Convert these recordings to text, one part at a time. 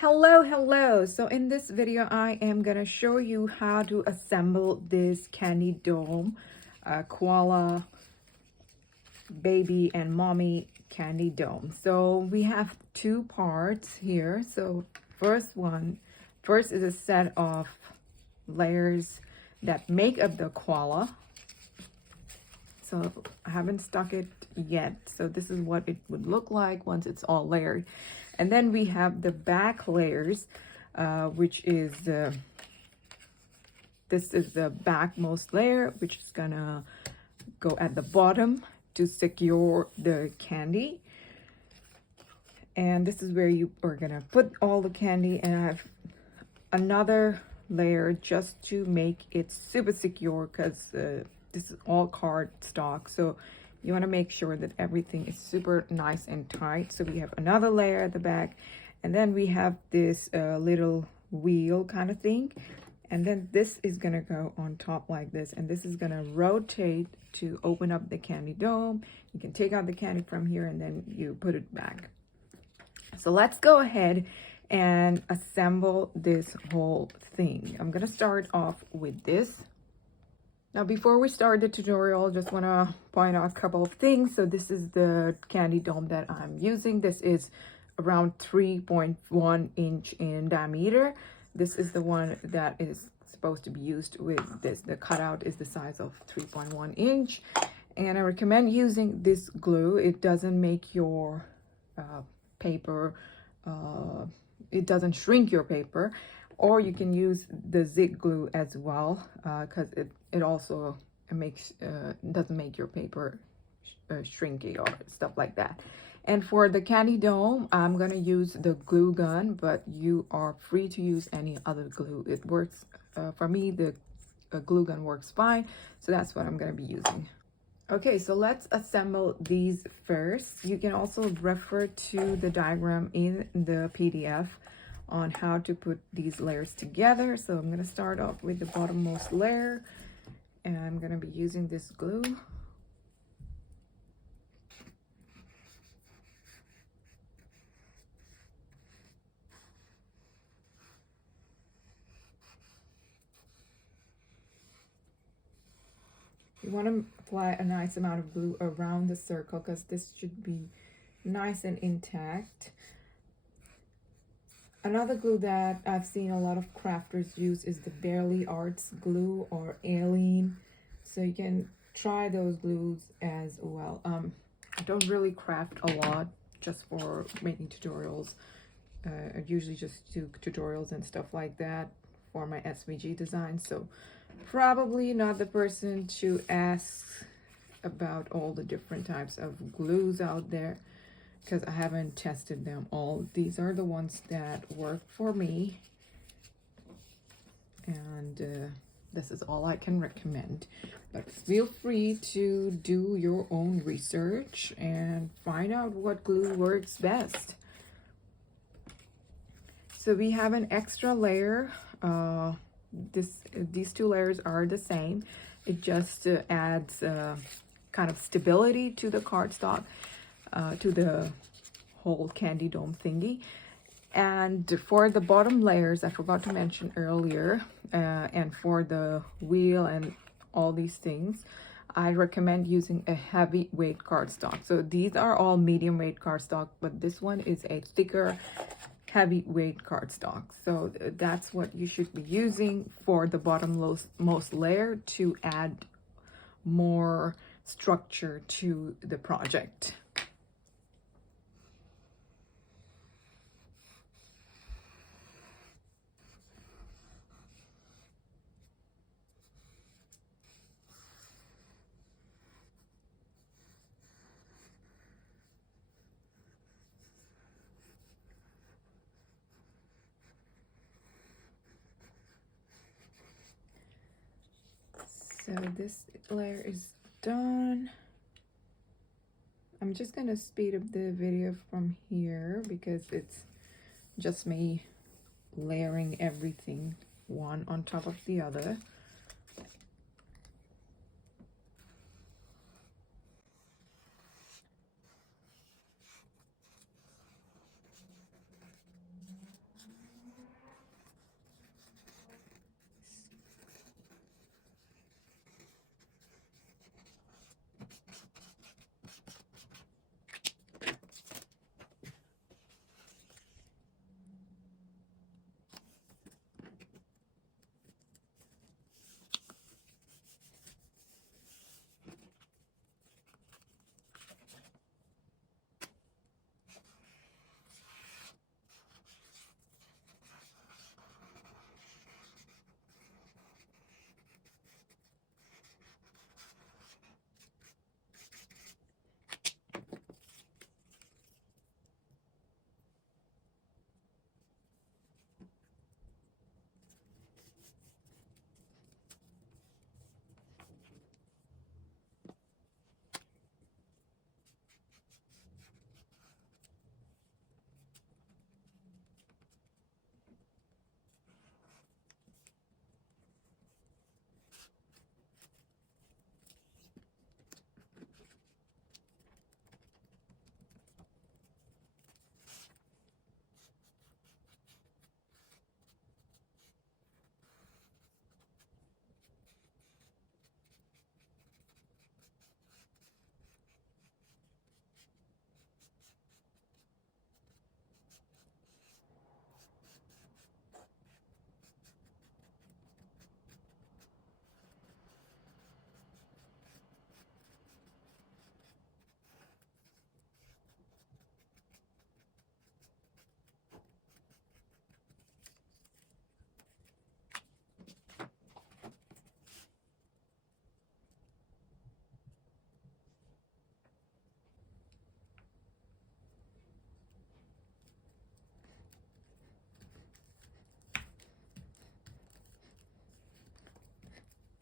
Hello. So in this video, I am gonna show you how to assemble this candy dome, koala baby and mommy candy dome. So we have two parts here. So first is a set of layers that make up the koala. So I haven't stuck it yet. So this is what it would look like once it's all layered. And then we have the back layers, which is this is the backmost layer, which is gonna go at the bottom to secure the candy. And this is where you are gonna put all the candy, and I have another layer just to make it super secure because this is all cardstock. So you want to make sure that everything is super nice and tight. So we have another layer at the back, and then we have this little wheel kind of thing, and then this is gonna go on top like this, and this is gonna rotate to open up the candy dome. You can take out the candy from here and then you put it back. So let's go ahead and assemble this whole thing. I'm gonna start off with this. Now, before we start the tutorial, I just want to point out a couple of things. So this is the candy dome that I'm using. This is around 3.1 inch in diameter. This is the one that is supposed to be used with this. The cutout is the size of 3.1 inch. And I recommend using this glue. It doesn't make your paper, it doesn't shrink your paper. Or you can use the zig glue as well, because it also doesn't make your paper shrinky or stuff like that. And for the candy dome, I'm gonna use the glue gun, but you are free to use any other glue. It works for me. The glue gun works fine, so that's what I'm gonna be using. Okay, so let's assemble these first. You can also refer to the diagram in the PDF on how to put these layers together. So I'm going to start off with the bottommost layer, and I'm going to be using this glue. You want to apply a nice amount of glue around the circle because this should be nice and intact. Another glue that I've seen a lot of crafters use is the Barely Arts glue or Alien. So you can try those glues as well. I don't really craft a lot just for making tutorials. I usually just do tutorials and stuff like that for my SVG design. So probably not the person to ask about all the different types of glues out there, because I haven't tested them all. These are the ones that work for me, and this is all I can recommend. But feel free to do your own research and find out what glue works best. So we have an extra layer. These two layers are the same. It just adds kind of stability to the cardstock, to the whole candy dome thingy. And for the bottom layers, I forgot to mention earlier, and for the wheel and all these things, I recommend using a heavyweight cardstock. So these are all medium weight cardstock, but this one is a thicker heavyweight cardstock. So that's what you should be using for the bottommost layer to add more structure to the project. So this layer is done. I'm just gonna speed up the video from here because it's just me layering everything one on top of the other.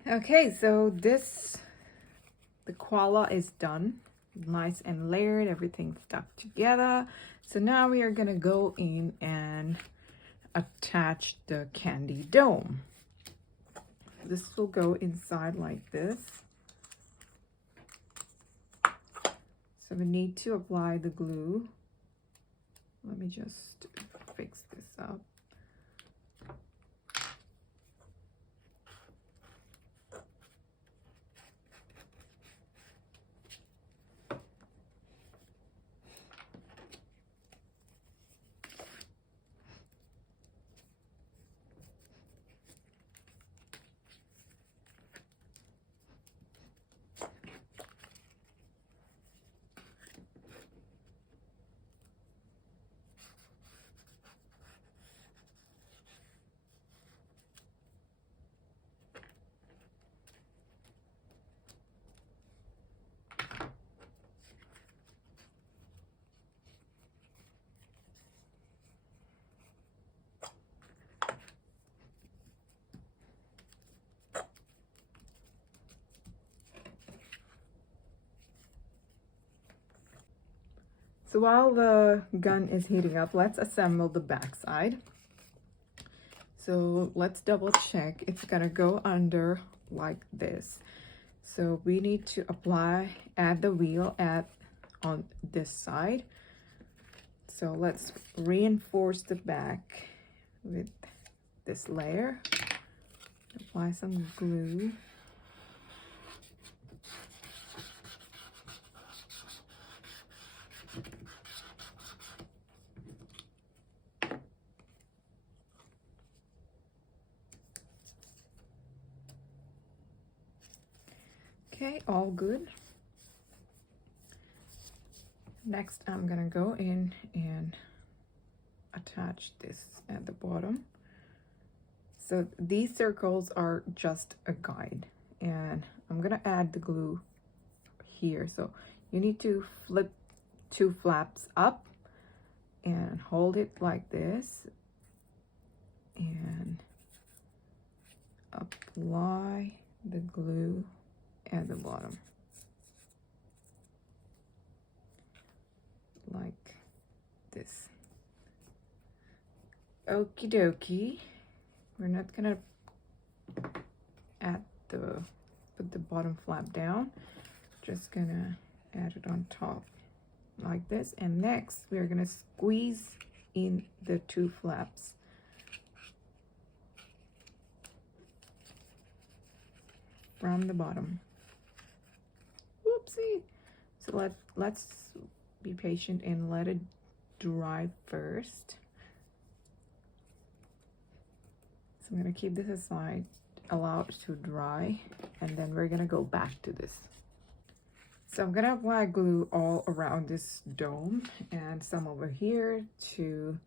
Okay, so the koala is done. Nice and layered, everything stuck together. So now we are gonna go in and attach the candy dome. This will go inside like this. So we need to apply the glue. Let me just fix this up. So while the gun is heating up, let's assemble the back side. So let's double check. It's gonna go under like this. So we need to add the wheel on this side. So let's reinforce the back with this layer. Apply some glue. Okay, all good. Next, I'm gonna go in and attach this at the bottom. So these circles are just a guide, and I'm gonna add the glue here. So you need to flip 2 flaps up and hold it like this and apply the glue at the bottom like this. Okie dokie. We're not gonna put the bottom flap down, just gonna add it on top like this. And next we're gonna squeeze in the 2 flaps. From the bottom. Whoopsie. So let's be patient and let it dry first. So I'm gonna keep this aside, allow it to dry, and then we're gonna go back to this. So I'm gonna apply glue all around this dome and some over here to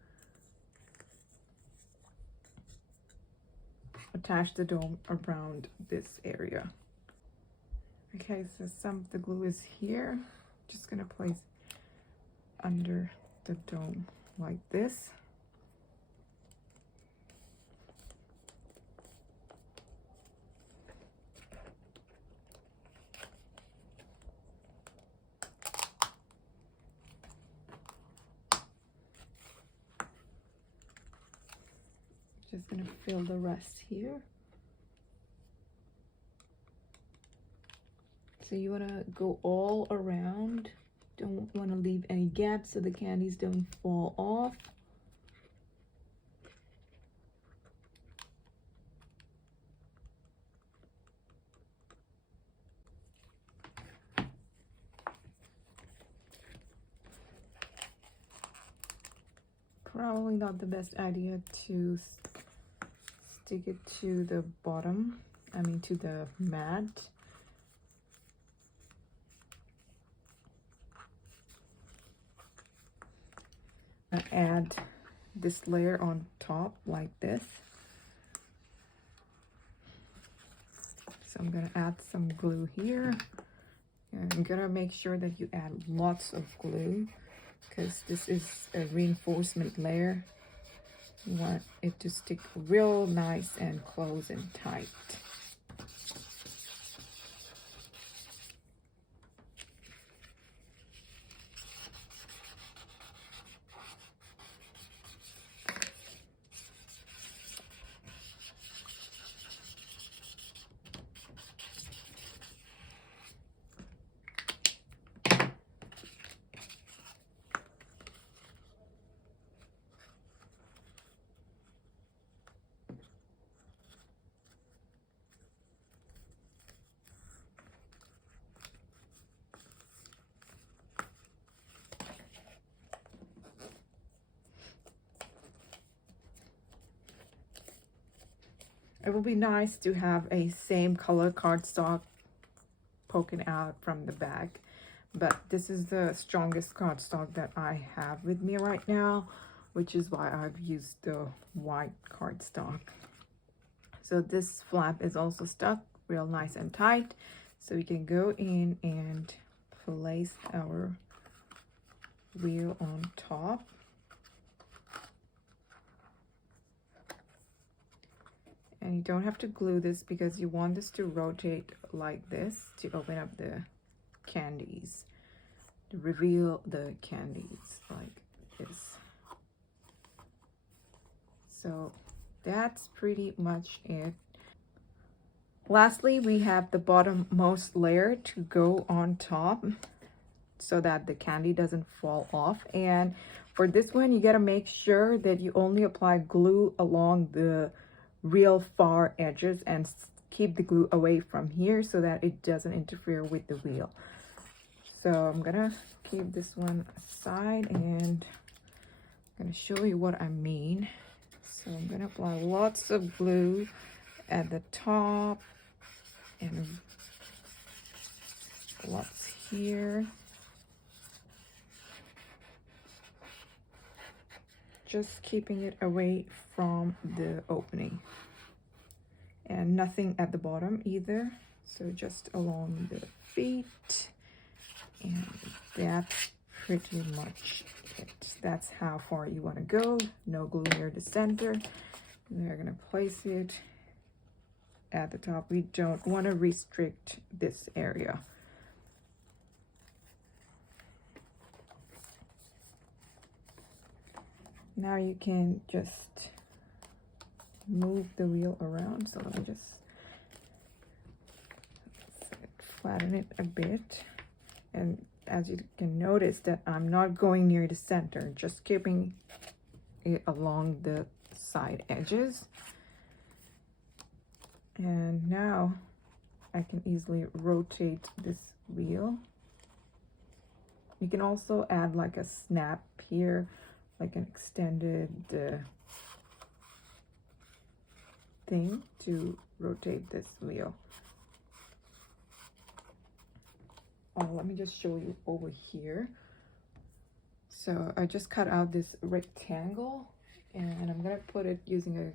attach the dome around this area. Okay, so some of the glue is here. Just gonna place under the dome like this. Just gonna fill the rest here. So you wanna go all around. Don't wanna leave any gaps so the candies don't fall off. Probably not the best idea to stick it to the bottom, to the mat. I add this layer on top like this. So I'm gonna add some glue here. And I'm gonna make sure that you add lots of glue because this is a reinforcement layer. You want it to stick real nice and close and tight. it will be nice to have a same color cardstock poking out from the back, but this is the strongest cardstock that I have with me right now, which is why I've used the white cardstock. So this flap is also stuck real nice and tight, so we can go in and place our wheel on top. And you don't have to glue this because you want this to rotate like this to open up the candies, to reveal the candies like this. So that's pretty much it. Lastly, we have the bottommost layer to go on top so that the candy doesn't fall off. And for this one, you got to make sure that you only apply glue along the real far edges and keep the glue away from here so that it doesn't interfere with the wheel. So I'm gonna keep this one aside and I'm gonna show you what I mean. So I'm gonna apply lots of glue at the top and lots here. Just keeping it away from the opening. And nothing at the bottom either. So just along the feet. And that's pretty much it. That's how far you want to go. No glue near the center. We're going to place it at the top. We don't want to restrict this area. Now you can just move the wheel around. So let me just flatten it a bit. And as you can notice that I'm not going near the center, just keeping it along the side edges. And now I can easily rotate this wheel. You can also add like a snap here, like an extended thing to rotate this wheel. Oh, let me just show you over here. So I just cut out this rectangle and I'm gonna put it using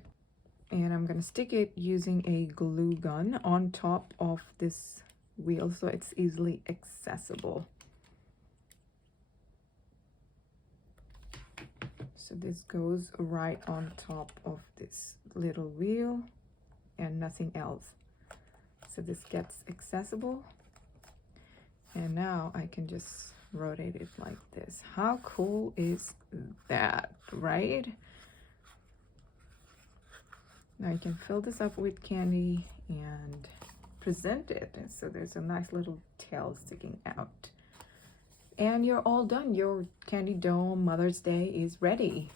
I'm gonna stick it using a glue gun on top of this wheel so it's easily accessible. So this goes right on top of this little wheel and nothing else. So this gets accessible. And now I can just rotate it like this. How cool is that, right? Now you can fill this up with candy and present it. And so there's a nice little tail sticking out. And you're all done. Your candy dome Mother's Day is ready.